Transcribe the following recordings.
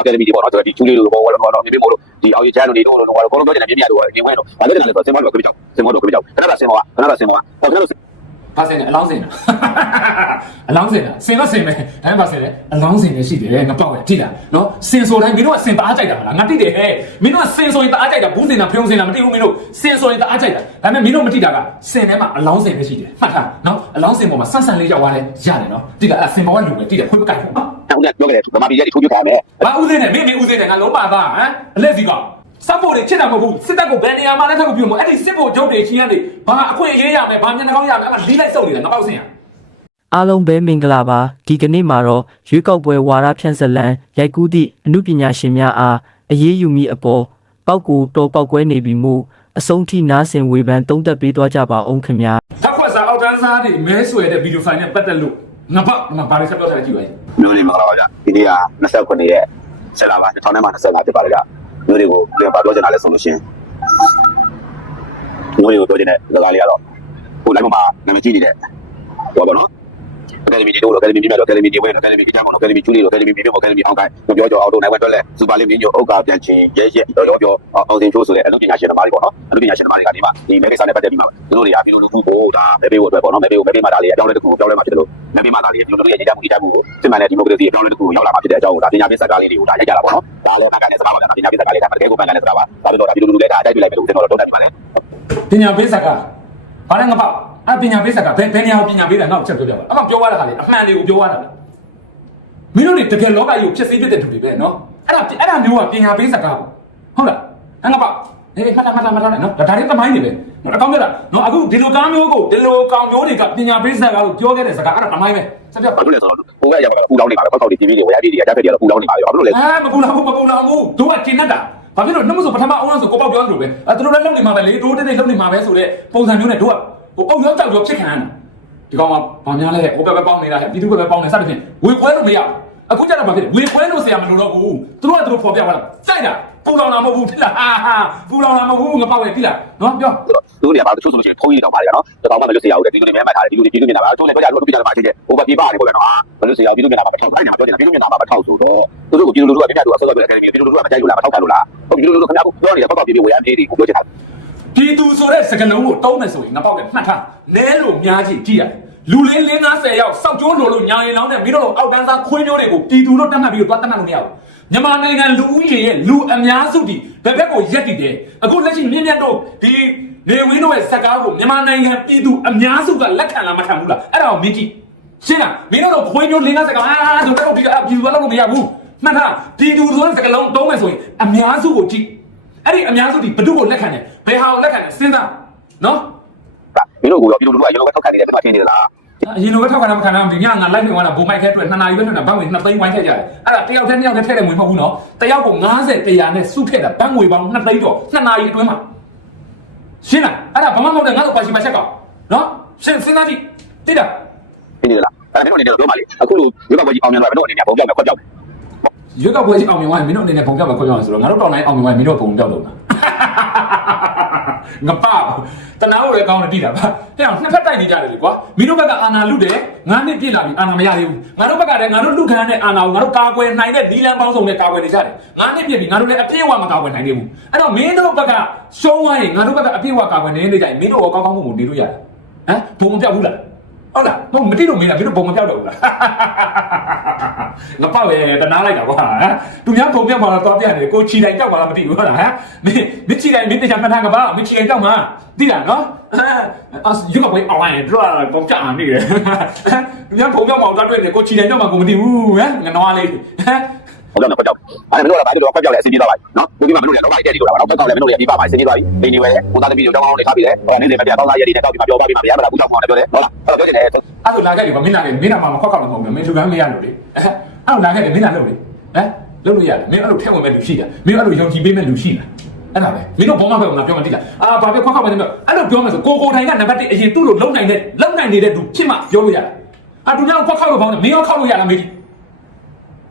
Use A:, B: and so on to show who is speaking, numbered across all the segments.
A: အကယ်ဒမီတွေပေါ့နော်ကျွန်တော်ဒီချူလေးလိုပေါ့ဟောတော့မြေမေမို့လို့ဒီအောင်ရချမ်းတို့နေတော့တော့ဘောလုံးပြောနေတာမြေမြတ်တို့နေဝင်တော့ဘာလို့လဲဆိုတော့စင်မောတော့ခပြကြောက်စင်မောတော့ခပြကြောက်ခဏကစင်မောကခဏကစင်မောကဟောကျွန်တော်
B: ဘာစင်လဲအလောင်းစင်တာအလောင်းစင်တာစင်တော့စင်ပဲအဲဘာစင်လဲအလောင်းစင်လည်းရှိတယ်ငါပေါက်ရထိလားနော်စင်ဆိုတိုင်းမင်းတို့ကစင်တအားကြိုက်တာမလားငါတိတယ်ဟဲ့မင်းတို့ကစင်ဆိုရင်တအားကြိုက်တာဘူးစင်တာဖျုံစင်တာမတိဘူးမင်းတို့စင်ဆိုရင်တအားကြိုက်တာဒါပေမဲ့မင်းတို့မတိတာကစင်ထဲမှာအလောင်းစင်ပဲရှိတယ်မှတ်ထားနော်အလောင်းစင်ပေါ်မှာဆန့်ဆန့်လေးရောက်သွားတယ်ရတယ်နော်တိလားအဲ့စင်ပေါ်ကလူပဲတိတယ်ခွေးပကိုက် ပေါ့နော်
A: အခုကပြောခဲ့တယ်ဗမာပြည်ရဲ့ဒီချူပြထားမယ်
B: ဘာဦးစင်းနဲ့မင်းမင်းဦးစင်းနဲ့ငါလုံးပါသားဟမ်အလက်စီကစပ်ဖို့တွေချစ်တာမဟုတ်ဘူးစစ်တပ်ကိုဘယ်နေရာမှာလဲထပ်ကိုပြုံမို့အဲ့ဒီစစ်ဖို့ဂျုတ်တွေချင်းကနေဘာအခွင့်အရေးရမယ်ဘာမျက်နှာကောင်းရမယ်အဲ့မှာလီးလိုက်စုပ်နေတာငါပေါက်စင်ရ
C: အားလုံးပဲမင်္ဂလာပါဒီကနေ့မှာတော့ရွေးကောက်ပွဲဝါဒဖြန့်စလန်ရိုက်ကူးသည့်အမှုပညာရှင်များအားအရေးယူမိအပေါ်ပောက်ကူတော်ပောက်ကွဲနေပြီမို့အဆုံးထိနားဆင်ဝေဖန်သုံးသပ်ပေးသွားကြပါအောင်ခင်ဗျာ
B: ဓာတ်ခွက်စာအောက်တန်းစားတွေမဲဆွဲတဲ့ဗီဒီယိုဖိုင်နဲ့ပတ်သက်လို့ ငါပေါက်ငါဘာလဲဆက်ပြောထားကြည့်ပါဦး
A: မျိုးလေးမင်္ဂလာပါဗျဒီနေ့က29ရက်ဆက်လာပါ2000နဲ့မှ25ဖြစ်ပါတယ်ဗျမျိုးတွေကိုပြန်ပါပြောချင်တာလဲဆိုလို့ရှင်မျိုးတွေကိုပြောချင်တဲ့စကားလေးကတော့ဟို live မှာနာမည်ကြီးနေတဲ့ဟောပါနော်အ ကယ်ဒမီတွေလို့အကယ်ဒမီမြတ်တော့အကယ်ဒမီတွေဝင်အကယ်ဒမီကြမ်းမလို့အကယ်ဒမီကျူးလေးလို့အကယ်ဒမီမြေမြေအကယ်ဒမီအောင်ကိုင်းပြောကြောအောင်တော့နိုင်ဝက်တွက်လဲစူပါလီမင်းညိုအုတ်ကပြန်ချင်းရဲရဲရောပြောအောင်စင်ချိုးဆိုတဲ့အလုပ်ပညာရှင်သမားတွေပေါ့နော်အလုပ်ပညာရှင်သမားတွေကဒီမှာဒီမဲကိစ္စနဲ့ပတ်သက်ပြီးမှသူတို့တွေကဒီလိုလူမှုကိုဒါမဲပေးဖို့အတွက်ပေါ့နော်မဲပေးဖို့မဲပေးမှဒါလေးအကြောင်းလေးတစ်ခုကိုပြောလဲမှာဖြစ်တယ်လို့မဲပေးမှဒါလေးဒီလိုလူတွေရဲ့ရေးကြမှုရေးကြမှုကိုစစ်မှန်တဲ့ဒီမိုကရေစီအကြောင်းလေးတစ်ခုကိုရောက်လာမှာဖြစ်တဲ့အကြောင်းကိုဒါပညာပေးစကားလေးတွေကိုဒါရိုက်ကြတာပေါ့နော်ဒါလည်းမှန်ကန်တဲ့စကားပါဗျာပညာပေးစကားလေးဒါတကယ်ကိုမှန်ကန်တဲ့စကားပါဒါပြီးတော့ဒါဒီလိုလူတွေဒါတိုက်ပြလိုက်မယ်လို့ကျွန်တော်တို့တုံ့ပြန်ပါလေ
B: ပညာပေးစကားဘာလဲငါပေါက် အဲ့ပညာပေးစကားဘယ်ဘယ်နေရာကိုပညာပေးတာငါ့ကိုချက်ပြောပြပါအမှပြောရတာဟာလေအမှန်တွေကိုပြောရတာမင်းတို့တွေတကယ်လောကကြီးကိုဖြစ်စေဖြစ်တဲ့သူတွေပဲနော်အဲ့ဒါအဲ့ဒါမျိုးကပညာပေးစကားဟုတ်လားအဲ့ငါပေါက်ဟေးမှတ်တာမှတ်တာမှတ်တာနော်ဒါတွေသမိုင်းတွေပဲနော်အကောင်းပြတာနော်အခုဒီလိုကားမျိုးကိုဒီလိုကောင်မျိုးတွေကပညာပေးစကားလို့ပြောခဲ့တဲ့စကားအဲ့ဒါသမိုင်းပဲဆက်ပြ
A: ဘာလို့လဲဆိုတော့ဟိုကရောက်တော့ပူလောင်းနေပါပဲဖောက်ဖောက်ဒီ TV တွေဝယ်ရည်တွေအတက်ဖက်တွေကတော့ပူလောင်းနေပါရောဘာလို့လဲ
B: အာမပူလာဘူးမပူလာဘူးတို့ကကျင်တတ်တာဘာဖြစ်လို့နှမဆိုပထမအောင်ဆိုကိုပေါက်ပြောသလိုပဲအဲတို့လည်းလုံနေမှာပဲလေတို့တဲ့တဲ့လုံနေမှာပဲဆိုတဲ့ပုံစံမျိုးနဲ့တို့က ဟိုအုပ်ရောကြောက်ရောဖြစ်ခံရတာဒီကောင်ကဘာများလဲဟိုဘက်ပဲပေါင်းနေတာဟဲ့ပြည်သူဘက်ပဲပေါင်းနေစသဖြင့်ဝေပွဲလို့မရအခုကျတော့ဘာဖြစ်လဲဝေပွဲလို့ဆရာမလို့တော့ဘူးတို့ကတို့ဖော်ပြသွားတာတိုက်တာပူလောင်တာမဟုတ်ဘူးဖြစ်လားဟာဟာပူလောင်တာမဟုတ်ဘူးငပေါက်လေဖြစ်လားနော်ပြော
A: သူတို့တွေကဘာလို့ချိုးဆိုလို့ရှိရင်ဖုန်းကြီးတောင်ပါလေနော်တောင်မှမလို့ဆရာဦးတယ်ဒီလိုတွေမဲမှတ်ထားတယ်ဒီလိုတွေပြည်သူမျက်နှာပါချိုးလေပြောကြလို့ပြကြတယ်ပါချင်းတဲ့ဟိုဘပြည်ပါနေပေါ့ဗျာနော်မလို့ဆရာပြည်သူမျက်နှာပါမထောက်ခိုင်းတာပြောနေတာပြည်သူမျက်နှာပါမထောက်ဆိုတော့သူတို့ကပြည်သူလူထုကပြပြသူကဆော့ဆော့ပြအကယ်ဒမီပြည်သူလူထုကမကြိုက်လို့လားမထောက်ခံလို့လားဟုတ်ပြည်သူလူထုခင်ဗျားကပြောနေတာပောက်ပောက်ပြေပြေဝယ်ရမ်းပြေးဒီကိုပြောချင်တာ
B: ပြည်သူဆိုတဲ့စကလုံးကိုတုံးမယ်ဆိုရင်ငါပေါက်တယ်မှတ်ထားနဲလို့များကြီးကြည့်ရတယ်လူလေးလေး50ရောက်စောက်ကျိုးလိုလို့ညာရင်လောင်းတဲ့မင်းတို့လိုအောက်တန်းစားခွေးမျိုးတွေကိုပြည်သူတို့တတ်မှတ်ပြီးတော့တတ်မှတ်လို့မရဘူးမြန်မာနိုင်ငံလူဦးရေရဲ့လူအများစုဒီဘက်ဘက်ကိုရက်တည်တယ်အခုလက်ရှိမြင့်မြတ်တို့ဒီနေဝင်းတို့ရဲ့စကားကိုမြန်မာနိုင်ငံပြည်သူအများစုကလက်ခံလာမခံဘူးလားအဲ့ဒါကိုမင်းကြည့်ရှင်းလားမင်းတို့လိုခွေးမျိုးလေး50ကောင်အာတို့တော့ဒီကပြည်သူကလောက်လို့မရဘူးမှတ်ထားပြည်သူဆိုတဲ့စကားလုံးတုံးမယ်ဆိုရင်အများစုကိုကြည့် အဲ့ဒီအများစုဒီဘယ်သူကိုလက်ခံတယ်ဘယ်ဟာကိုလက်ခံတယ်စဉ်းစားနော်
A: မင်းတို့ကပြည်သူလူထုကရေလိုပဲထောက်ခံနေတယ်ဒီမှာထင်နေသလား
B: အရင်လိုပဲထောက်ခံတာမခံတာဒီညငါလိုက်နေသွားတာဘုံမိုက်ခဲအတွက်နှစ်နာရီပဲထွက်တာဘတ်ငွေ2သိန်းဝိုင်းထည့်ကြတယ်အဲ့ဒါတယောက်တည်းနှစ်ယောက်တည်းထည့်တဲ့ငွေမဟုတ်ဘူးနော်တယောက်က90 100နဲ့စုထည့်တာဘတ်ငွေပေါင်း2သိန်းကျော်နှစ်နာရီအတွင်းမှာရှင်းလားအဲ့ဒါဘာမှမဟုတ်တဲ့ငါတို့ပါရှိပါချက်ကောင်နော်ရှင်းစဉ်းစားကြည့်တိတာ
A: ထင်နေသလားအဲ့မင်းတို့အနေနဲ့ပြောပါလေအခုလိုရွေးကောက်ပွဲကြီးအောင်မြင်လာတော့မင်းတို့အနေနဲ့ဘုံပြောက်မယ်ခွက်ပြောက်မယ်
B: ရွက်ကပွဲကြီးအောင်မြင်သွားရင်မင်းတို့အနေနဲ့ပုံပြမှာခွင့်ပြမှာဆိုတော့ငါတို့တောင်းတိုင်းအောင်မြင်သွားရင်မင်းတို့ပုံပြောက်တော့မှာငါပါတနာကိုလည်းကောင်းတယ်တိတာပါတဲ့အောင်နှစ်ဖက်တိုက်နေကြတယ်လေကွာမင်းတို့ဘက်ကအာနာလုတယ်ငါနှစ်ပြစ်လာပြီအာနာမရသေးဘူးငါတို့ဘက်ကလည်းငါတို့လူခံတဲ့အာနာကိုငါတို့ကာကွယ်နိုင်တဲ့နီလန်ပေါင်းစုံနဲ့ကာကွယ်နေကြတယ်ငါနှစ်ပြစ်ပြီငါတို့လည်းအပြည့်အဝမကာကွယ်နိုင်သေးဘူးအဲ့တော့မင်းတို့ဘက်ကရှုံးသွားရင်ငါတို့ဘက်ကအပြည့်အဝကာကွယ်နေနေကြရင်မင်းတို့ရောကောင်းကောင်းမွန်မွန်နေလို့ရတယ်ဟမ်ဘုံမပြောက်ဘူးလား ဟုတ်လားဘုံမတိလို့မင်းလားမင်းတို့ဘုံမပြောက်တော့ဘူးလားငါပေါ့ရဲတနာလိုက်တာကွာဟမ်သူများပုံပြတ်ပါတော့တော့ပြနေကိုချီတိုင်းကြောက်ပါလားမသိဘူးဟုတ်လားဟမ်မင်းမင်းချီတိုင်းမင်းတရားမှတ်ထားကပါမင်းချီတိုင်းကြောက်မှာသိလားနော်အာယူကဘယ်အောင်လိုက်တော့ပုံပြအောင်နေတယ်သူများပုံပြတ်ပါတော့တွေ့နေကိုချီတိုင်းကြောက်မှာကိုမသိဘူးဟမ်ငါနွားလေးဟမ်
A: ဟုတ်တယ်ခွက်ပြောက်အဲ့မင်းတို့ကဘာလို့ခွက်ပြောက်လဲအစီပြေးသွားပါနော်ဒီမှာမင်းတို့လည်းတော့ပါတဲ့ဒီလိုလားတော့ခွက်ပြောက်လဲမင်းတို့လည်းပြီးပါပါအစီပြေးသွားပြီအိမ်ဒီဝဲဟိုသားသမီးတို့တောင်းအောင်လေးထားပြီးလဲဟိုနေနေမပြတောင်းသားရည်တွေနဲ့တောက်ပြီးမှပြောပါပြီးမှဗျာမလားဘူးတောင်းအောင်လည်းပြောတယ်ဟုတ်လားအဲ့တော့ပြောနေတယ်
B: အဲ့လိုလာခဲ့တယ်ဗမင်းလာခဲ့မင်းလာမှာမခွက်ခောက်လို့မဟုတ်ဘူးမင်းလူကမ်းမရလို့လေအဲ့လိုလာခဲ့တယ်မင်းလာလို့လေဟမ်လုပ်လို့ရတယ်မင်းအဲ့လိုထက်ဝင်မဲ့လူရှိတာမင်းအဲ့လိုယုံကြည်ပေးမဲ့လူရှိလားအဲ့ဒါပဲမင်းတို့ဘောမပဲငါပြောမှတိလားအာဘာပြောခွက်ခောက်မယ်တဲ့အဲ့လိုပြောမယ်ဆိုကိုကိုတိုင်းကနံပါတ်1အရင်သူ့လိုလုံနိုင်တဲ့လုံနိုင်နေတဲ့သူဖြစ်မှပြောလို့ရတယ်အာသူများခွက်ခောက်လို့ပေါင်းတယ်မင်းရောခောက်လို့ရလားမေးဒီ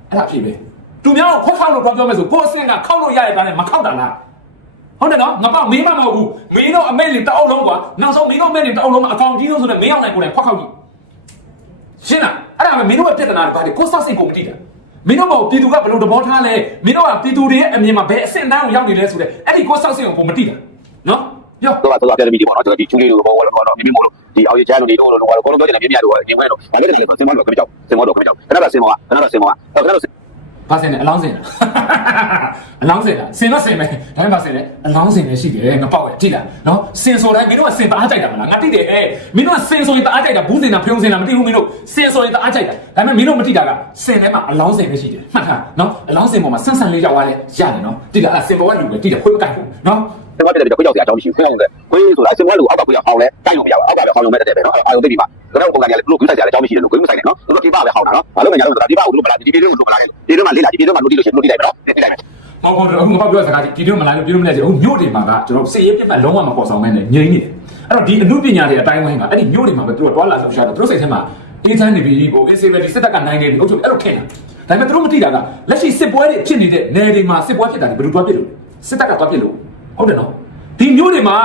B: အဲ့ဒါဖြစ်ပဲ သူများခွက်ခောက်လို့ပြောမယ်ဆိုကိုအဆင့်ကခောက်လို့ရတဲ့ကနေမခောက်တာလားဟုတ်တယ်နော်ငါပေါ့မင်းမမဟုတ်ဘူးမင်းတို့အမေလေးတအုပ်လုံးကွာနောက်ဆုံးမင်းတို့အမေလေးတအုပ်လုံးမှာအကောင်ကြီးဆုံးဆိုတဲ့မင်းအောင်နိုင်ကိုယ်တိုင်ခွက်ခောက်ကြည့်ရှင်းလားအဲ့ဒါပဲမင်းတို့ရဲ့ပြဿနာတွေဘာလဲကိုစောက်စိတ်ကိုမတိတာမင်းတို့ကပြည်သူကဘယ်လိုသဘောထားလဲမင်းတို့ကပြည်သူတွေရဲ့အမြင်မှာဘယ်အဆင့်တန်းကိုရောက်နေလဲဆိုတဲ့အဲ့ဒီကိုဆောက်စင်ကိုကိုမသိတာနော်ပြော
A: တော့တော့တယ်မီဒီပေါ့နော်ကျွန်တော်ဒီချူလေးတို့ဘောတော့တော့မိမိမို့လို့ဒီအော်ရချမ်းတို့ဒီတော့တော့ကတော့ပြောချင်တယ်မြင်မြတ်တို့နေဝဲတော့ဒါလည်းတကယ်စင်မောတော့ခမကြောက်စင်မောတော့ခမကြောက်ခဏတော့စင်မောကခဏတော့စင်မောကခဏတော့
B: ဘာစင်လဲအလောင်းစင်လားအလောင်းစင်လားစင်တော့စင်ပဲဒါပေမဲ့ဘာစင်လဲအလောင်းစင်လည်းရှိတယ်ငါပေါက်ရကြည့်လားနော်စင်ဆိုတိုင်းမင်းတို့ကစင်တအားကြိုက်တာမလားငါတိတယ်ဟဲ့မင်းတို့ကစင်ဆိုရင်တအားကြိုက်တာဘူးစင်တာဖျုံစင်တာမသိဘူးမင်းတို့စင်ဆိုရင်တအားကြိုက်တာဒါပေမဲ့မင်းတို့မတိတာကစင်ထဲမှာအလောင်းစင်ပဲရှိတယ်မှတ်ထားနော်အလောင်းစင်ပေါ်မှာဆန်းဆန်းလေးရောက်သွားလဲရတယ်နော်တိတာအဲ့စင်ပေါ်ကလူပဲတိတယ်ခွေးမကိုက်ဘူးနော်
A: စင်မောတဲ့ခွေးကြောက်စရာအကြောင်းမရှိဘူးခွေးအောင်တဲ့ခွေးဆိုတာစင်မောလူအောက်ကခွေးအောင်လဲတိုက်လို့မရဘူးအောက်ကပဲဟောင်းလုံးမဲ့တဲ့ပဲနော်အာရုံသိပြီပါတော့ပုံကလည်းလူခွေးဆိုင်ကြတဲ့အကြောင်းမရှိတယ်လို့ခွေးမဆိုင်နဲ့နော်သူတို့ဒီပါပဲဟောင်းတာနော်ဘာလို့မညာလို့ဒီပါကိုလို့မလားဒီပြည်တို့လို့မလားဒီတို့မှလေးလာဒီပြည်တို့မှလို့ဒီလို့ရှိရင်လို့ဒီလိုက်မယ်နော်ဒီလိုက်မယ်
B: မဟုတ်ဘူးအခုငါပြောစကားကြီးဒီလိုမလာလို့ပြောမလဲကြဘူးမြို့တွေမှာကကျွန်တော်စေရေးပြတ်မှလုံးဝမပေါ်ဆောင်မဲနဲ့ငြိမ့်နေတယ်အဲ့တော့ဒီအမှုပညာတွေအတိုင်းဝိုင်းကအဲ့ဒီမြို့တွေမှာပဲသူတို့တွာလာဆောင်ရှာတယ်သူတို့စိတ်ထဲမှာအေးချမ်းနေပြီဟိုအေးဆေးပဲဒီစစ်တပ်ကနိုင်နေပြီအုပ်ချုပ်အဲ့လိုထင်တာဒါပေမဲ့သူတို့မသိတာကလက်ရှိစစ်ပွဲတွေဖြစ်နေတဲ့နယ်တွေမှာစစ်ပွဲဖြစ်တာတွေဘယ်လိုတွားပြစ်လို့စစ်တပ်ကတွားပြစ်လို့ ဟုတ်တယ်နော်ဒီမြို့တွေမှာ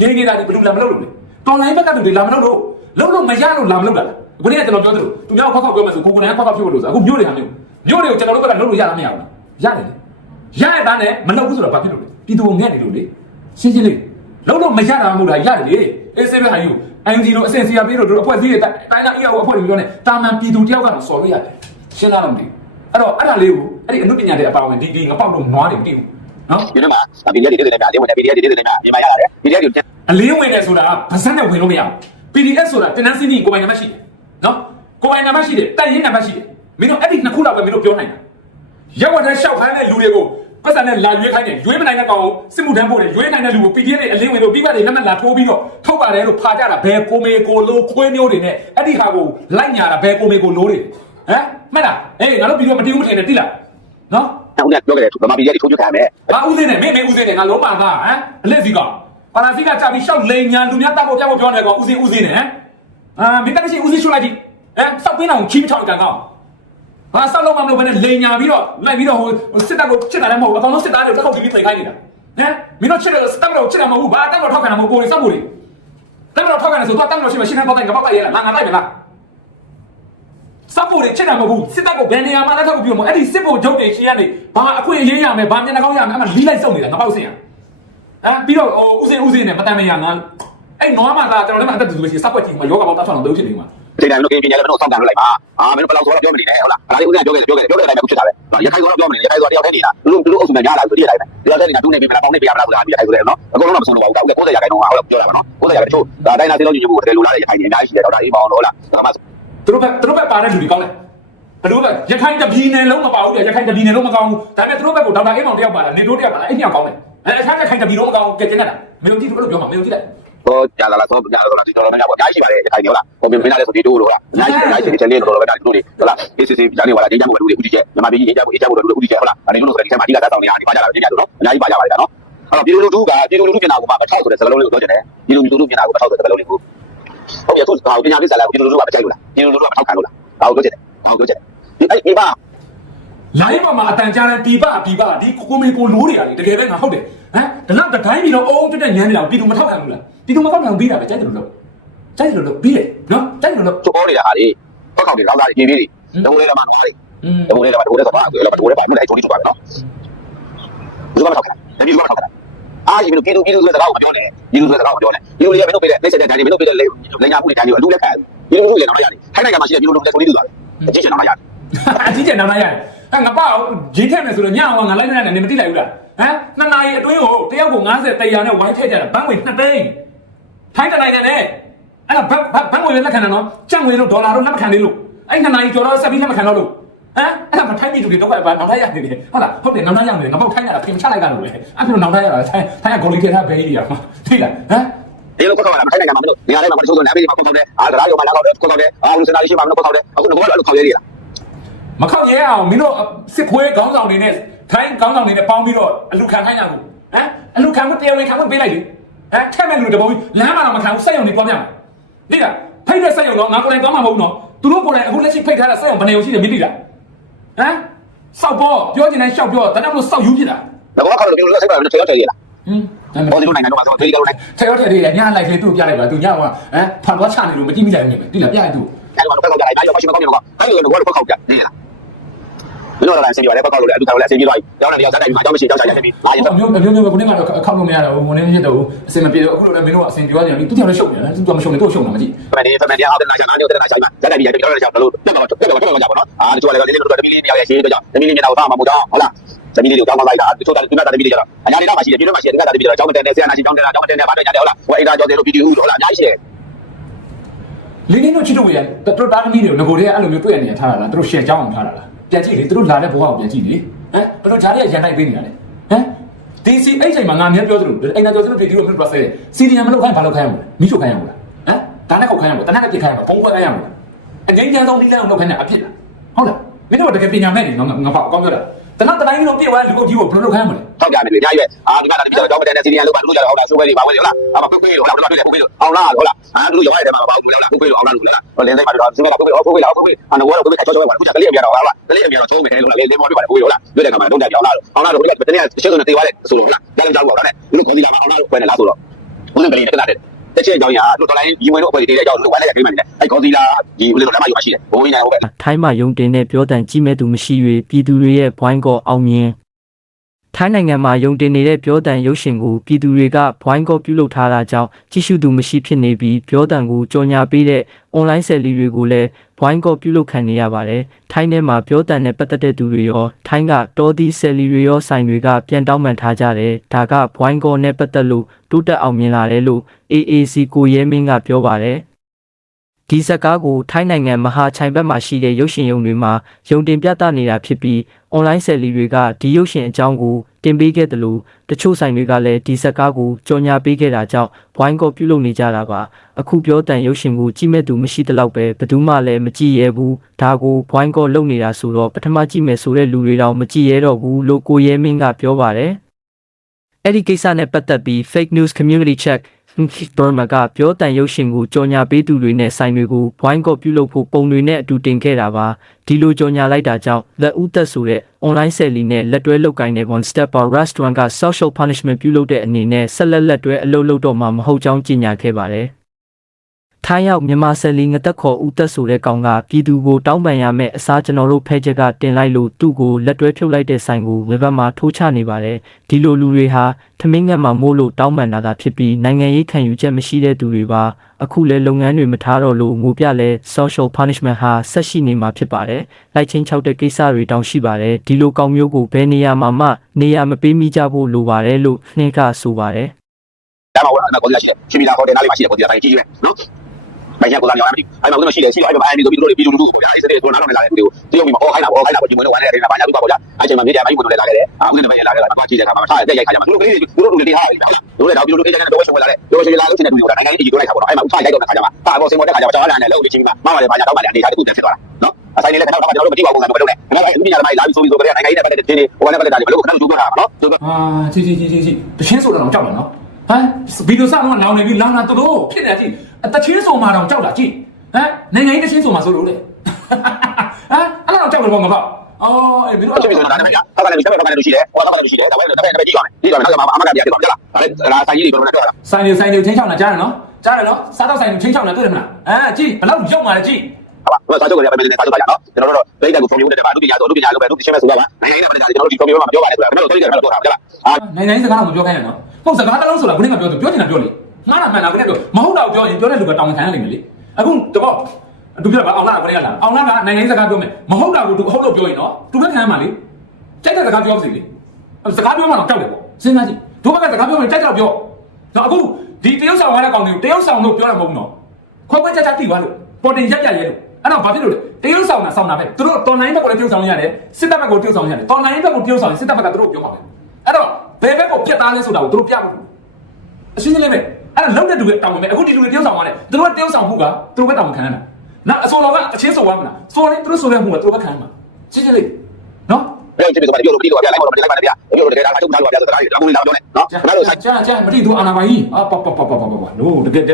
B: ငြိမ့်နေတာတွေဘယ်လိုလာမလုပ်လို့လဲတော်လိုင်းဘက်ကသူတွေလာမလုပ်လို့လုံးလုံးမရလို့လာမလုပ်တာလားခုနေ့ကကျွန်တော်ပြောသလိုသူများခောက်ခောက်ပြောမှဆိုကိုကိုနိုင်ခောက်ခောက်ဖြစ်လို့ဆိုအခုမြို့တွေဟာမျိုးမြို့တွေကိုကျွန်တော်တို့ကလုပ်လို့ရတာမရဘူးလားရတယ်လေရရတာနဲ့မလုပ်ဘူးဆိုတော့ဘာဖြစ်လို့လဲပြည်သူကိုငဲ့နေလို့လေရှင်းရှင်းလေးလုံးလုံးမရတာမဟုတ်တာရတယ်လေအေးဆေးပဲဟာယူအန်ဂျီတို့အဆင်စီယာပေးတို့တို့အဖွဲ့အစည်းတွေတိုင်းတိုင်းအီအောအဖွဲ့တွေပြောနေတာမန်ပြည်သူတယောက်ကတော့စော်လို့ရတယ်ရှင်းလားမသိအဲ့တော့အဲ့ဒါလေးကိုအဲ့ဒီအမှုပညာတွေအပါဝင်ဒီဒီငပေါက်တော့နွားတွေမသိဘူး နော်
A: ဒီနေ့မှာပြည်ရည်တွေတွေများလေးဝင်တယ်ပြည်ရည်တွေတွေများမြန်မာရရတယ်ပြည်ရည်တွေ
B: အလင်းဝင်တယ်ဆိုတာဗဇက်နဲ့ဝင်လို့မရဘူး PDF ဆိုတာတင်နန်းစင်းကြီးကိုပိုင်နံပါတ်ရှိတယ်နော်ကိုပိုင်နံပါတ်ရှိတယ်တိုင်ရင်နံပါတ်ရှိတယ်မင်းတို့အဲ့ဒီနှစ်ခုလောက်ပဲမင်းတို့ပြောနိုင်တာရက်ဝတ်တဲ့ရှောက်ခိုင်းတဲ့လူတွေကိုပတ်စံနဲ့လာရွေးခိုင်းတယ်ရွေးမနိုင်တဲ့ကောင်ကိုစစ်မှုထမ်းပို့တယ်ရွေးနိုင်တဲ့လူကို PDF တွေအလင်းဝင်လို့ပြီးပါတွေလက်မှတ်လာထိုးပြီးတော့ထုတ်ပါတယ်လို့ဖာကြတာဘယ်ကိုမေကိုလိုခွေးမျိုးတွေနဲ့အဲ့ဒီဟာကိုလိုက်ညာတာဘယ်ကိုမေကိုလိုတွေဟမ်မှတ်လားအေးငါတို့ပြီးတော့မတင်ဘူးမထင်နဲ့တိလားနော်
A: ဦးနဲ့ပြောခဲ့တယ်သူဗမာပြည်ရည်ထိုးချခံမယ်
B: ဘာဦးစင်းနဲ့မင်းမင်းဦးစင်းနဲ့ငါလုံးပါသားဟမ်အလက်စီကောင်ပါလာစီကကြာပြီးရှောက်လိန်ညာလူများတောက်ဖို့ပြောက်ဖို့ပြောနေကောင်ဦးစင်းဦးစင်းနဲ့ဟမ်အာမင်းတက်ရှိဦးစင်းရှုလိုက်ကြည့်ဟမ်စောက်ပင်းအောင်ချီးထောက်ကန်ကောင်ဘာစောက်လုံးမမလို့ဘယ်နဲ့လိန်ညာပြီးတော့လိုက်ပြီးတော့ဟိုစစ်တပ်ကိုချစ်တာလည်းမဟုတ်ဘူးအကောင်လုံးစစ်သားတွေတက်ခုတ်ပြီးသိခိုင်းနေတာဟမ်မင်းတို့ချစ်တယ်စစ်တပ်ကိုချစ်တာမဟုတ်ဘူးဘာတက်တော့ထောက်ကန်တာမဟုတ်ကိုယ်စောက်ဖို့တွေတက်တော့ထောက်ကန်တယ်ဆိုတော့တက်တော့ရှိမှရှင်းနေပေါက်တိုင်းငါပေါက်တိုင်းရလားငါငါလိုက်မလား စပ်ဖို့တွေချက်တာမဟုတ်ဘူးစစ်တပ်ကိုဘယ်နေရာမှာလက်ထောက်ပြီးတော့အဲ့ဒီစစ်ဖို့ဂျုတ်တွေရှင်းရနေဘာအခွင့်အရေးရမယ်ဘာမျက်နှာကောင်းရမယ်အမှလီးလိုက်စုံနေတာငါပေါက်စင်ရဟမ်ပြီးတော့ဟိုဦးစင်ဦးစင်နဲ့မတန်မရငါအဲ့နွားမှာကကျွန်တော်လည်းမအသက်တူတူပဲရှိစပ်ပွက်ကြီးမှာယောဂပေါင်းတောက်ထောင်တော့ဖြစ်နေမှာ
A: ဒီတိုင်းလို့ကင်းပြင်းရလည်းမင်းတို့စောင့်ကန်လို့လိုက်ပါအာမင်းတို့ဘယ်လောက်ဆိုတော့ပြောမနေနဲ့ဟုတ်လားဒါလေးဦးကပြောခဲ့တယ်ပြောခဲ့တယ်ပြောခဲ့တဲ့အတိုင်းပဲခုချစ်တာပဲရခိုင်ဆိုတော့ပြောမနေနဲ့ရခိုင်ဆိုတော့တယောက်တည်းနေတာလူလူအုပ်စုနဲ့ညားလာဆိုတည်းတိုင်းပဲတယောက်တည်းနေတာသူနေပြီမလားပေါင်းနေပြရမလားဆိုတာဒီရခိုင်ဆိုတယ်နော်အကုန်လုံးတော့မဆုံးတော့ဘူးကော90ရာခိုင်နှုန်းကဟုတ်လားပြောတာပါနော်90ရာခိုင်ချို့ဒါတိုင်းနာသေးလို့ညညဖို့တကယ်လူလာတဲ့ရခိုင်နေအများကြီးရှိတယ်တော့ဒါအေးပါအောင်လို့ဟုတ်လားဒါမှ
B: သူတို့ဘက်သူတို့ဘက်ပါတဲ့လူတွေကောင်းတယ်ဘယ်လိုပဲရခိုင်တပြည်နယ်လုံးမပါဘူးလေရခိုင်တပြည်နယ်လုံးမကောင်းဘူးဒါပေမဲ့သူတို့ဘက်ကိုဒေါက်တာအေးမောင်တယောက်ပါလားနေတိုးတယောက်ပါလားအဲ့ညောင်ကောင်းတယ်အဲ့အခြားရခိုင်တပြည်လုံးမကောင်းဘူးကဲကျင်းနေတာမင်းတို့ကြည့်လို့ပြောမှာမင်းတို့ကြည့်လိုက်
A: ဟိုကြာလာလားဆိုကြာလာတော့ဒီတော်တော်များများပေါ့အများကြီးရှိပါတယ်ရခိုင်ဟုတ်လားဟိုမင်းလာတဲ့ဆိုဒီတိုးလို့လားအများကြီးအများကြီးချက်လေးတော်တော်ပဲဒါတို့တွေဟုတ်လားအေးစစ်စစ်ဂျာနေဝါလာဒင်းကြမှုလူတွေဦးတည်ချက်မြန်မာပြည်ကြီးအေးကြမှုအေးကြမှုလူတွေဦးတည်ချက်ဟုတ်လားအဲဒီလိုဆိုတဲ့ဒီချက်မှာအဓိကသားဆောင်နေရဒီပါကြတာပဲညတို့နော်အများကြီးပါကြပါလေနော်အဲ့တော့ပြည်လူလူကပြည်လူလူပြင်တာကိုမှမထောက်ဆိုတဲ့စကားလုံးလေးကိုပြောချင်တယ်ပြည်လူလူပြင်တာကိုမထောက်ဆိုတဲ့စကားလုံးလေးကို ဟုတ်ပြီအခုဟာပညာရေးဆရာကပြည်လူလူကမကြိုက်ဘူးလားပြည်လူလူကမထောက်ခံလို့လားဒါကိုပြောချင်တယ်ဒါကိုပြောချင်တယ်ဒီအဲ့ဒီပါ
B: လိုင်းပေါ်မှာအတန်ကြားတဲ့ပြပပြပဒီကိုမေကိုလိုးတွေကလေတကယ်ပဲငါဟုတ်တယ်ဟမ်ဒါတော့တိုင်းပြီးတော့အုံးတက်တက်ညမ်းနေတာပြည်သူမထောက်ခံဘူးလားပြည်သူမထောက်ခံဘူးပြီးတာပဲကြိုက်တယ်လို့လို့ကြိုက်တယ်လို့လို့ပြီးတယ်နော်ကြိုက်တယ်လို့လို့
A: ချိုးပေါ်နေတာဟာလေပောက်ခေါက်တွေလောက်သားတွေပြေးပြေးတွေဒုံလေးလည်းမနော်တွေ
B: อืม
A: ဒုံလေးလည်းမဒုံလေးဆိုတော့အဲ့လိုမဒုံလေးပါနဲ့အဲ့ချိုးလေးချိုးပါမယ်နော်ဘယ်လိုမှမထောက်ခံတယ်ပြည်လူကမထောက်ခံ အာဒီပြည်သူပြည်သူဆိုတဲ့စကားကိုပြောတယ်ပြည်သူဆိုတဲ့စကားကိုပြောတယ်ပြည်လူတွေကမင်းတို့ပေးတဲ့လက်ဆက်တဲ့ဓာတ်တွေမင်းတို့ပေးတဲ့လက်ညာမှုတွေဓာတ်တွေအလူလက်ခံပြည်လူလူလည်းနောက်ရတယ်ထိုင်းနိုင်ငံမှာရှိတဲ့ပြည်လူလူလည်းဆိုလေးတူသွားတယ်အကြည့်ချင်နောက်ရတယ်
B: အကြီးကျယ်နောက်လိုက်ရတယ်အဲငါပေါ့ဂျင်းထက်မယ်ဆိုတော့ညအောင်ငါလိုက်နေတယ်နေမသိလိုက်ဘူးလားဟမ်နှစ်နာရီအတွင်းကိုတယောက်ကို90တေးရနဲ့ဝိုင်းထည့်ကြတာဘန်းဝင်2သိန်းထိုင်းတနိုင်ငံနဲ့အဲ့ဒါဘတ်ဘန်းဝင်လက်ခံတယ်နော်ကြံ့ဝင်လို့ဒေါ်လာတော့လက်မခံသေးလို့အဲ့နှစ်နာရီကျော်တော့ဆက်ပြီးလက်မခံတော့လို့ ဟမ်အဲ့ဒါမထိုင်းပြည်သူတွေတော့ဘာနောက်ထပ်ရနေတယ်ဟုတ်လားဟုတ်တယ်နောက်ထပ်ရနေတယ်ငါပေါ့ထိုင်းရတာပြင်ချလိုက်ကြလို့လေအဲ့ဒါနောက်ထပ်ရတာထိုင်းထိုင်းကဂိုလီကထားဘဲကြီးရမှာသိလားဟမ်
A: ဒီလိုကောက်ကောက်လာထိုင်းနိုင်ငံမှာမင်းတို့နေရာတိုင်းမှာမချိုးဆိုနေအမေမှာကောက်ကောက်တယ်အာဒါရောမှာလာကောက်တယ်ကောက်ကောက်တယ်အာလူစင်တာရှိမှာမင်းတို့ကောက်ကောက်တယ်အခုတော့အဲ့လိုခေါက်ရည်လား
B: မခောက်ရဲအောင်မင်းတို့စစ်ခွေးခေါင်းဆောင်တွေနဲ့ထိုင်းခေါင်းဆောင်တွေနဲ့ပေါင်းပြီးတော့အလူခံထိုင်းရဘူးဟမ်အလူခံမှုတရားဝင်ခံမှုပေးလိုက်လေဟမ်ထက်မဲ့လူတပုံကြီးလမ်းမှာတော့မခံဘူးစက်ရုံတွေပွားပြမှာသိလားဖိတ်တဲ့စက်ရုံတော့ငါကိုယ်တိုင်သွားမှာမဟုတ်ဘူးနော်သူတို့ကိုယ်တိုင်အခုလက်ရှိဖိတ်ထားတဲ့စက်ရုံဘယ်နေရုံရှိတယ်မသိလား ဟမ်စောက်ပေါ်ပြောချင်တဲ့ရှောက်ပြောဒါကြောင့်မလို့စောက်ယူဖြစ်တာ
A: ငါကောက်ကောက်လို့ပြည်လူကစိတ်ပါလို့ချေရောက်ချေရည်လား
B: ဟင်းဒါပေ
A: ဟော
B: မဲ့
A: ဒီလိုနိုင်ငံတော့မှာဆိုဒေလီကလိုနိုင်
B: ထဲရောက်တဲ့တွေညလိုက်လေသူ့ပြလိုက်ပါသူညကဟမ်ဖန်သွားချနေလို့မကြည့်မိလိုက်ဘူးညသိလားပြလိုက်သူ
A: အဲ့လိုတော့ကောက်ကြလိုက်ဒါရောမရှိမကောက်နေတော့အဲ့လိုတော့ကောက်ကောက်ကြနေလား တို့ကလည်းအဆင်ပြေပါတယ်ပောက်လို့လည်းအတူတူလည်းအဆင်ပြေသွားပြီကျောင်းလည်းရောက်စားတယ်ဒီမှာကျောင်းမရှိကျောင်းဆိုင်ရတယ်ပြီလာရင်
B: အမျိုးအမျိုးမျိုးခုနကတော့ခောက်လို့မရတော့ဘူးဝင်နေဖြစ်တော့အစင်မပြေတော့အခုလိုလည်းမင်းတို့ကအစင်ပြောကြတယ်သူတယောက်လည်းရှုပ်နေတယ်သူကမရှုပ်နေတော့ရှုပ်နေမှာကြည့်
A: ဖမန်ဒီဖမန်ဒီအောက်တဲ့ဆိုင်မှာညိုတဲ့ဆိုင်မှာဇက်တယ်ပြီးရတယ်ကျောင်းလည်းရောက်လို့တက်တော့တက်တော့တက်တော့ကြပါတော့အာဒီချိုကလည်းလေးလေးတို့တမီလေးတယောက်ရဲ့ရှေးတော့ကြောင့်တမီလေးမျက်နှာကိုသားမှာမို့ကြောင်းဟုတ်လားတမီလေးကိုတောင်းပလိုက်တာဒီချိုကလည်းဒီမှာတမီလေးကြတော့အညာလေးတော့မှရှိတယ်ပြည်တော့မှရှိတယ်ဒီကတမီလေးကြတော့ကျောင်းမတက်နေဆရာနာရှိကျောင်းတက်တာကျောင်းမတက်နေဘာတော့ညာတယ်ဟုတ်လားဟိုအိဒါကျော်တယ်လို့ဗီဒီယိုဟုတ်လားအများကြီးရှိတယ်
B: လင်းလင်းတို့ချစ်တို့ရဲ့တို့တားသမီးတွေကိုငကိုတွေကအဲ့လိုမျိုးတွေ့ရနေထားတာလားတို့ရှယ်ကြောင်းအောင်ထားတာလား ပြန်ကြည့်လေတို့လာတဲ့ဘဝကိုပြန်ကြည့်လေဟမ်ဘယ်လိုဂျားတွေကရန်တိုက်ပေးနေတာလဲဟမ်ဒီစီအဲ့ချိန်မှာငါများပြောသလိုအိမ်သာကျော်စလို့ပြည်သူတို့မျိုးပြဆဲစီဒီယံမလုပ်ခိုင်းဘာလုပ်ခိုင်းရမလဲမိချိုခိုင်းရမလားဟမ်ဒါနဲ့ခုတ်ခိုင်းရမလားတနက်ကပြစ်ခိုင်းရမလားပုံခွဲခိုင်းရမလားအငိမ့်ချမ်းဆုံးနီးလန်းအောင်လုပ်ခိုင်းတာအဖြစ်လားဟုတ်လားမင်းတို့ကတကယ်ပညာမဲ့နေငါငါပေါ့အကောင်းပြောတာ တနက်တိုင်းလုံးပြည့်သွားတဲ့လူအုပ်ကြီးကိုဘယ်လိုလုပ်ခိုင်းရမလဲ
A: ထောက်ကြတယ်လေအများကြီးပဲအာဒီကတမီလေးကျောင်းမတက်နေစီဒီယန်လို့ပါလို့ကြတော့ဟုတ်လားရှိုးပဲလေးပါဝင်ဟုတ်လားအာမပုတ်ခွေးလို့ဟုတ်လားတို့လည်းပုတ်ခွေးလို့အောင်လားဟုတ်လားအာတို့ရောက်ရတယ်မှာပါဘူးဟုတ်လားပုတ်ခွေးလို့အောင်လားလို့လားဟိုလင်းစိတ်မှာတော့စီမကပုတ်ခွေးပုတ်ခွေးလားပုတ်ခွေးအနဝရပုတ်ခွေးချောချောပဲပါခုကလေးအပြတော့ဟုတ်လားကလေးအပြတော့ချိုးမယ်ခဲလို့လားလေးလေးမောပြပါတယ်ပုတ်ခွေးဟုတ်လားတွေ့တဲ့ကမှာတော့တက်ပြောင်းလားအောင်လားတို့ကတနေ့ရှေ့ကနေတေးသွားတယ်ဆိုလို့ဟုတ်လားဒါလည်းကြောက်ပါတော့နဲ့တို့ခေါ်ဒီလာမှာအောင်လားလို့ခွဲနေလားဆိုတော့ဘုန်းကလေးနဲ့ကလာတယ် တက်ချင်ကြောင်းရတို့တော်လိုင်းဒီဝင်တော့အဖွဲ့တွေတေးတဲ့ကြောင်းတို့ဝိုင်းလိုက်ကြိမ်းမှနေတယ်အဲခေါ်ဒီလာဒီဦးလေးတို့လက်မယူမှရှိတယ်ဘုန်းကြီးနဲ့ဟုတ်ပဲ
C: ထိုင်းမှာယုံတင်တဲ့ပြောတန်ကြီးမဲ့သူမရှိ၍ပြည်သူတွေရဲ့ဘွိုင်းကောအောင်မြင် ထိုင်းနိုင်ငံမှာယုံတင်နေတဲ့ပြောတန်ရုပ်ရှင်ကိုပြည်သူတွေကဘွိုင်းကောပြုလုပ်ထားတာကြောင့်ကြည့်ရှုသူမရှိဖြစ်နေပြီးပြောတန်ကိုကြော်ညာပေးတဲ့ online ဆယ်လီတွေကိုလည်းဘွိုင်းကောပြုလုပ်ခံနေရပါတယ်။ထိုင်းထဲမှာပြောတန်နဲ့ပတ်သက်တဲ့သူတွေရောထိုင်းကတောသီးဆယ်လီတွေရောဆိုင်တွေကပြန်တောင်းပန်ထားကြတယ်။ဒါကဘွိုင်းကောနဲ့ပတ်သက်လို့တိုးတက်အောင်မြင်လာတယ်လို့ AAC ကိုရဲမင်းကပြောပါတယ်။ ဒီဇက်ကားကိုထိုင်းနိုင်ငံမဟာချိုင်ဘက်မှာရှိတဲ့ရုပ်ရှင်ရုံတွေမှာရုံတင်ပြသနေတာဖြစ်ပြီး online ဆယ်လီတွေကဒီရုပ်ရှင်အကြောင်းကိုတင်ပေးခဲ့တယ်လို့တချို့ဆိုင်တွေကလည်းဒီဇက်ကားကိုကြော်ညာပေးခဲ့တာကြောင့်ဘွိုင်းကောပြုလုပ်နေကြတာပါအခုပြောတန်ရုပ်ရှင်ကိုကြည့်မဲ့သူမရှိတဲ့လောက်ပဲဘယ်သူမှလည်းမကြည့်ရဲဘူးဒါကိုဘွိုင်းကောလုပ်နေတာဆိုတော့ပထမကြည့်မယ်ဆိုတဲ့လူတွေတော့မကြည့်ရဲတော့ဘူးလို့ကိုရဲမင်းကပြောပါတယ်အဲ့ဒီကိစ္စနဲ့ပတ်သက်ပြီး fake news community check ဘရမကပြောတန်ရုပ်ရှင်ကိုကြော်ညာပေးသူတွေနဲ့ဆိုင်တွေကိုဘွိုင်းကော့ပြုလုပ်ဖို့ပုံတွေနဲ့အတူတင်ခဲ့တာပါဒီလိုကြော်ညာလိုက်တာကြောင့်လက်ဦးသက်ဆိုတဲ့ online ဆယ်လီနဲ့လက်တွဲလုပ်ကိုင်တဲ့ One Step Bar Restaurant က social punishment ပြုလုပ်တဲ့အနေနဲ့ဆက်လက်လက်တွဲအလုပ်လုပ်တော့မှာမဟုတ်ကြောင်းကြေညာခဲ့ပါတယ် ထိုင်းရောက်မြန်မာဆယ်လီငသက်ခေါ်ဦးသက်ဆိုတဲ့ကောင်ကပြည်သူကိုတောင်းပန်ရမယ့်အစားကျွန်တော်တို့ဖဲချက်ကတင်လိုက်လို့သူ့ကိုလက်တွဲဖြုတ်လိုက်တဲ့ဆိုင်ကိုဝေဘတ်မှာထိုးချနေပါတယ်ဒီလိုလူတွေဟာထမင်းငတ်မှာမို့လို့တောင်းပန်တာသာဖြစ်ပြီးနိုင်ငံရေးခံယူချက်မရှိတဲ့သူတွေပါအခုလဲလုပ်ငန်းတွေမထားတော့လို့ငိုပြလဲ social punishment ဟာဆက်ရှိနေမှာဖြစ်ပါတယ်လိုက်ချင်းချောက်တဲ့ကိစ္စတွေတောင်ရှိပါတယ်ဒီလိုကောင်မျိုးကိုဘယ်နေရာမှာမှနေရာမပေးမိကြဖို့လိုပါတယ်လို့နှင်းကဆိုပါတယ်
A: ဒါမှမဟုတ်အဲ့ကိုဒီလာရှိတယ်ရှင်မီလာဟိုတယ်နားလေးမှာရှိတယ်ကိုဒီလာတိုင်းကြီးကြီးပဲနော်။ ဘယ်ရကိုလာရောင်းမသိဘူး။အဲ့မှာဦးမရှိတယ်ရှိတယ်အဲ့မှာအဲ့ဒီဆိုပြီးတို့ပြီးတို့တို့ပေါ့ဗျာ။အဲ့စတဲ့ဆိုနားတော့လာတဲ့လူတွေကိုတရုတ်ပြည်မှာအော်ခိုင်းတာအော်ခိုင်းတာကိုဒီမင်းတို့ဝမ်းနေတဲ့နေရာမှာညာသူပါပေါ့ဗျာ။အဲ့ချိန်မှာမြေတယ်မိုင်းဝင်လာခဲ့တယ်။အခုလည်းပဲလာခဲ့တာတော့ကြည့်တဲ့အခါမှာထားတဲ့ရိုက်ခါကြမှာတို့ကလေးတွေတို့တို့တွေဟာတို့လည်းတော့ပြီးတို့အေးကြတဲ့တော့ဝင်လာတယ်။တို့ရှင်လာလို့ရှင်တဲ့လူတွေကနိုင်ငံရေးကြီးတို့လိုက်တာပေါ့နော်။အဲ့မှာဥထားရိုက်တော့တဲ့ခါကြမှာ။ပါပေါ်စင်ပေါ်တဲ့ခါကြမှာကျွန်တော်လည်းလည်းလှုပ်ပြီးချင်းမှာမမလည်းဘာညာတော့မှလည်းအနေထားတစ်ခုတက်ဖြစ်သွားတာ။နော်။အဆိုင်လေးလည်းခဏတော့ကျွန်တော်တို့မကြည့်ပါဘူးငါမလုပ်နဲ့။ငါလည်းအခုညလာမှလာပြီးဆိုပြီးဆိုကြတဲ့နိုင်ငံရေးနဲ့ပတ်သက်တဲ့တင်းတွေဟိုကနေပတ်သက်တာတွေဘယ်လိုခဏတို့ပြောတာပါနော်။တို့
B: အာကြည့်ကြည့်ကြည့်ကြည့်ကြည့်တချင်းဆိုတာတော့ကြောက်တယ်နော် ဟမ်ဗီဒီယိုစတော့လောင်နေပြီလောင်တာသူတို့ဖြစ်နေကြည့်အတချင်းဆိုမှတော့ကြောက်တာကြည့်ဟမ်နိုင်ငံရေးတချင်းဆိုမှဆိုလို့လေဟမ်အဲ့တော့ကြောက်လို့ပေါ့ငါပေါ့အော်အေးဘီတို့
A: ဟုတ်ပြီဆိုတာဒါနဲ့ဗျာ။ဟုတ်ကဲ့ပြီဆက်တော့ကနေလို့ရှိတယ်။ဟိုကတော့ကနေလို့ရှိတယ်။ဒါပဲဒါပဲဒါပဲကြည့်ပါမယ်။ကြည့်ပါမယ်။နောက်ကမှအမကပြပြပြပါလား။ဒါလည်းဒါဆိုင်ကြီးတွေဘယ်လိုလဲပြောတာ
B: ဆိုင်နေဆိုင်နေချင်းချောင်းတာကြားတယ်နော်ကြားတယ်နော်စားတော့ဆိုင်နေချင်းချောင်းတာတွေ့တယ်မလားအဲကြည့်ဘယ်လောက်ရုပ်မှလဲကြည့်။
A: ဟုတ်ပါဘူး။စာချုပ်ကလည်းပဲလည်းစာချုပ်ပါရနော်။ကျွန်တော်တို့ဒိတ်တက်ကို from ရုံးတဲ့မှာလူပညာဆိုလူပညာဆိုပဲလူရှင်းမဲ့ဆိုပါပါ။နိုင်ငံရေးနဲ့ပတ်သက်တာကျွန်တော်တို့ဒီ from ရုံးမှာမပြောပါနဲ့ဆိုတာကျွန်တော်တို့ဒိတ်တက်ကတော့ပြောတာဗျာ။အာ
B: နိုင်ငံရေးစကားတော့မပြောခိုင်းနဲ့နော် ဟုတ်စကားတစ်လုံးဆိုတာဘယ်နဲ့မှပြောသူပြောချင်တာပြောလေမှားတာမှန်တာဘယ်နဲ့ပြောမဟုတ်တာကိုပြောရင်ပြောတဲ့လူကတောင်းခံရလိမ့်မယ်လေအခုတော့သူပြောတာအောင်လာကဘယ်ကလာအောင်လာကနိုင်ငံရေးစကားပြောမယ်မဟုတ်တာကိုသူဟုတ်လို့ပြောရင်နော်သူပဲခံရမှာလေကြိုက်တဲ့စကားပြောစီလေစကားပြောမှတော့ကြောက်တယ်ပေါ့စဉ်းစားကြည့်တို့ဘက်ကစကားပြောရင်ကြိုက်တော့ပြောတော့အခုဒီတရုတ်ဆောင်ရတဲ့ကောင်တွေကိုတရုတ်ဆောင်လို့ပြောတာမဟုတ်ဘူးနော်ခွဲခွဲခြားခြားတိသွားလို့ပေါ်တင်ရက်ရရဲလို့အဲ့တော့ဘာဖြစ်လို့လဲတရုတ်ဆောင်တာဆောင်တာပဲသူတို့တော်လိုင်းဘက်ကိုလည်းတရုတ်ဆောင်ရတယ်စစ်တပ်ဘက်ကိုတရုတ်ဆောင်ရတယ်တော်လိုင်းဘက်ကိုတရုတ်ဆောင်ရင်စစ်တပ်ဘက်ကသူတို့ပြောပါမယ်အဲ့တော့ ဘယ်ဘက်ကိုပြတ်သားလဲဆိုတာကိုသူတို့ပြဖို့အရှင်းရှင်းလေးပဲအဲ့ဒါလောက်တဲ့လူတွေတောင်းမယ်အခုဒီလူတွေတရုတ်ဆောင်ရတယ်သူတို့ကတရုတ်ဆောင်မှုကသူတို့ပဲတောင်းခံရတာနောက်အစောတော်ကအချင်းဆိုရမလားစောလေးသူတို့ဆိုရမှုကသူတို့ပဲခံရမှာရှင်းရှင်းလေးနော်
A: ဘယ်လိုကြည့်ပြီးဆိုပါပြောလို့ပြီးတော့ဗျာလိုက်ပါတော့မလိုက်ပါနဲ့ဗျာ။အတို့တကယ်ဒါကချုပ်သားလို့ပြောတာဒါကိုလာပြောနေနော်
B: ကြာ
A: ခင်ဗျားတို့ဆိုင်
B: ကြာကြာမတိသူအာနာပိုင်အာပပပပပပပနိုးတကယ်တ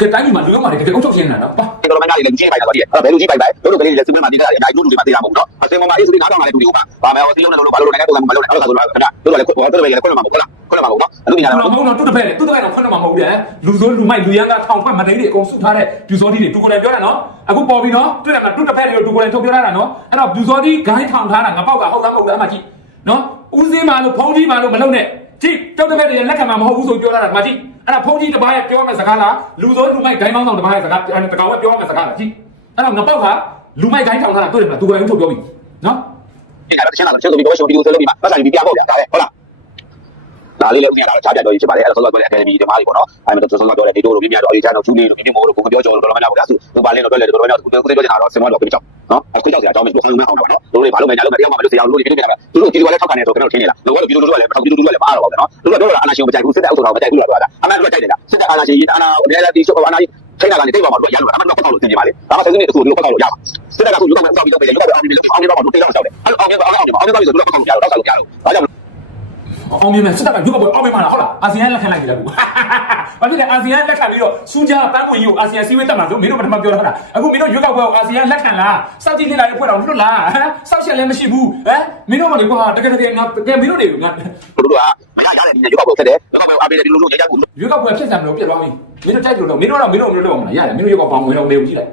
B: ကယ်တိုင်းပြည်မှာလူရောမှာတကယ်အုပ်ချုပ်ရှင်းနေတာနော်ပါ
A: ဒီလိုမှလည်းလူကြီးပိုင်တာတော့ဒီအဲ့ဘယ်လူကြီးပိုင်ပိုင်တို့တို့ကလေးလက်စမမှာတည်တာအများကြီးတို့တွေမှာတည်တာမဟုတ်နော်အစင်မှာအေးစဒီနားထောင်လာတဲ့လူတွေကပါမယ်ဟောစီလုံးနဲ့လို့ဘာလို့နိုင်ငံတော်ကမလုပ်နဲ့အဲ့ဒါဆိုတော့ခဏတို့လည်းတို့လည်းခွင့်မှာမဟုတ်လားခွင့်မှာမဟုတ်နော်အလူညာ
B: ဘ
A: လည်း
B: ယ်မဟုတ်တော့တူတပည့်လေတူတပည့်တော့ခွန်းတော့မှာမဟုတ်တယ်လူစိုးလူမိုက်လူရန်ကထောင်ခွက်မတိန်တွေအကုန်စုထားတဲ့ပြူစောတိတွေတူကိုယ်တိုင်ပြောတာနော်အခုပေါ်ပြီနော်တွေ့တယ်မတူတပည့်တွေတူကိုယ်တိုင်ထုတ်ပြောတာနော်အဲ့တော့ပြူစောတိဂိုင်းထောင်ထားတာငါပေါက်ကဟုတ်သားမဟုတ်လားအမှကြည့်နော်ဦးစင်းပါလို့ဖုံးကြီးပါလို့မလုပ်နဲ့ကြည့်တောက်တပည့်တွေလက်ခံမှာမဟုတ်ဘူးဆိုပြောတာကမကြည့်အဲ့ဒါဖုံးကြီးတစ်ပါးရဲ့ပြောမယ့်စကားလားလူစိုးလူမိုက်ဂိုင်းမောင်းဆောင်တစ်ပါးရဲ့စကားတကောင်ကပြောမယ့်စကားလားကြည့်အဲ့တော့ငါပေါက်ကလူမိုက်ဂိုင်းထောင်ထားတာတွေ့တယ်မလားတူကိုယ်တိုင်ထုတ်ပြောပြီနော်
A: ဒီကတော့ရှင်းလာတော့ချက်ဆိုပြီးတော့ရှုံပြီးလို့ဆိုလို့ပြီးမှပတ်ဆိုင်ပြီးပြပေါ့ဗျာဒါပဲဟုတ်လားဒါလေးလည်းဥပမာတော့ချားပြတော့ရေးချင်ပါလေအဲ့ဒါဆိုတော့ပြောတဲ့အကယ်ဒမီဒီမားကြီးပေါ့နော်အဲ့ဒါတော့ဆိုတော့ပြောတဲ့ဒီတို့လိုပြပြတော့အေးချမ်းတော့ကျူးလေးလိုပြပြမို့လို့ကိုပြောကြောလို့တော့မနာဘူးဗျာသူသူပါလင်းတော့တွက်လေတော့တော့ကိုကိုပြောချင်တာတော့စင်မတော့ပြကြောက် နော်အခုကြောက်စရာအကြောင်းမရှိဘူးဆောင်းမအောင်တော့နော်တို့တွေဘာလို့ပဲညာလို့ပဲတရားမှမလို့ဆရာတို့တွေပြပြတာသူတို့ဒီလိုလည်းထောက်ခံနေတော့ကျွန်တော်ထင်နေတာလောကပြည်သူတို့ကလည်းထောက်ပြည်သူတို့ကလည်းမအားတော့ဘူးနော်သူတို့ကတော့အာနာရှင်မကြိုက်ဘူးစစ်တပ်အုပ်ချုပ်တာမကြိုက်ဘူးလို့ပြောတာအမှန်တော့ကြိုက်နေတာစစ်တပ်အာနာရှင်ကြီးအာနာဒဲလာတီဆိုအာနာကြီးထိုင်တာကနေတိတ်ပါမှာတို့ရလို့အမှန်တော့ဖတ်လို့သိကြပါလေဒါမှဆက်စနေတစ်ခုလို့ဖတ်လို့ရပါစစ်တပ်ကခုရုပ်ကမှအောက်ပြီးတော့ပဲရုပ်ကအောင်ပြီးတော့အောင်ပြီးတော့တို့တိတ်တော့ဆောက်တယ်အဲ့အောင်ပြီးတော့အောင်ပြီးတော့အောင်ပြီးတော့တို့တော့ရတော့ဆောက်လို့ရတော့ဒါကြောင့်
B: အောင်မြင်မယ်စစ်တပ်ကရုပ်ကပေါ်အောင်မြင်မှာလားဟုတ်လားအာဆီယံလက်ခံလိုက်ပြီလားကူဘာဖြစ်လဲအာဆီယံလက်ခံပြီးတော့စူးကြပန်းဝင်ကြီးကိုအာဆီယံစီးဝေးတက်မှာဆိုမင်းတို့ပထမပြောထားတာအခုမင်းတို့ရွေးကောက်ပွဲကိုအာဆီယံလက်ခံလားစောက်ကြည့်နေလာတဲ့ဖွဲ့တော်လွတ်လားဟမ်စောက်ချက်လည်းမရှိဘူးဟမ်မင်းတို့ကလေကွာတကယ်တကယ်ငါတကယ်မင်းတို့တွေကငါ
A: တို့ကမရရတဲ့ဒီရုပ်ကပေါ့ဖြစ်တယ်ရုပ်ကပေါ့အပေးတယ်ဒီလိုလိုရေးကြဘူး
B: ရွေးကောက်ပွဲဖြစ်စံမလို့ပြတ်သွားပြီမင်းတို့တိုက်လို့တော့မင်းတို့တော့မင်းတို့မင်းတို့တော့မလားရတယ်မင်းတို့ရွေးကောက်ပေါင်းဝင်တော့မေးဦးကြည့်လိုက်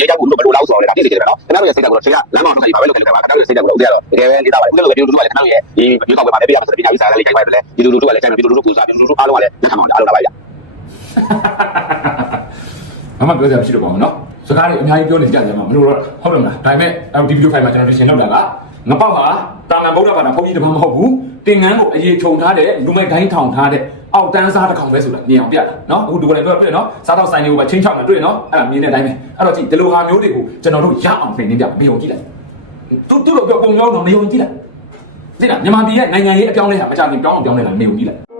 A: ရေးကြဘူးလို့ဘယ်လိုလောက်ဆိုလဲဒါပြည့်နေတယ်နော်ခင်ဗျားတို့ရဲ့စိတ်ကလည်းဆရာလမ်းမအောင်ဆိုင်ပါပဲလို့ခင်ဗျားတို့ရဲ့စိတ်ကလည်းဥဒရတော့တကယ်ပဲနေတာပါဦးလို့ပဲဒီလိုလိုကလည်းခင်ဗျားတို့ရဲ့ဒီရုပ်ကပေါ့မှာလည်းပြရမယ်ဆိုတဲ့ပညာရေးစာလေးကြိုက်ပါပဲလေဒီလိုလိုတို့ကလည်းကြိုက်မယ်ဒီလိုလိုကိုစားဒီလိုလိုအားလုံးကလည်းလက်ခံအောင်အားလုံးလာပါဗျာ
B: မမပြောကြဖြစ်တော့ပါမနော်စကားတွေအများကြီးပြောနေကြတယ်မှာမလို့တော့ဟုတ်တယ်မလားဒါပေမဲ့အဲဒီဗီဒီယိုဖိုင်မှာကျွန်တော်တို့ရှင်းလောက်တာကငပောက်ဟာတာမန်ဗုဒ္ဓဘာသာဘုန်းကြီးတစ်ပါးမဟုတ်ဘူးတင်ငန်းကိုအရေးထုံထားတဲ့လူမိုက်ဂိုင်းထောင်ထားတဲ့ အောက်တန်းစားတစ်ကောင်ပဲဆိုတာမြင်အောင်ပြတာနော်အခုဒီကိုလည်းပြောပြနော်စားတော့ဆိုင်တွေကိုပဲချင်းချောက်နေတွေ့နော်အဲ့ဒါမြင်တဲ့အတိုင်းပဲအဲ့တော့ကြည့်ဒီလိုဟာမျိုးတွေကိုကျွန်တော်တို့ရအောင်ပြင်နေပြမယုံကြည့်လိုက်တူတူလို့ပြောပုံမျိုးတော့မယုံကြည့်လိုက်သိလားမြန်မာပြည်ရဲ့နိုင်ငံရေးအပြောင်းလဲဟာမကြခင်ပြောင်းအောင်ပြောင်းလဲလာမယုံကြည့်လိုက်